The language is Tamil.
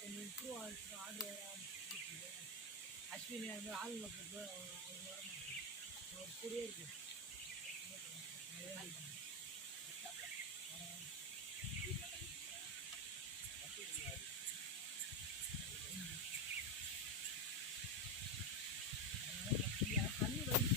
கொஞ்சம் இம்ப்ரூவ் ஆகிடுச்சு ஆர்டர் வர ஆரம்பிச்சு. அஸ்வினி வந்து ஆளுங்களை போட்டு அவங்க வர மாட்டாங்க ஒரு கூடயே இருக்கு. தண்ணி வந்து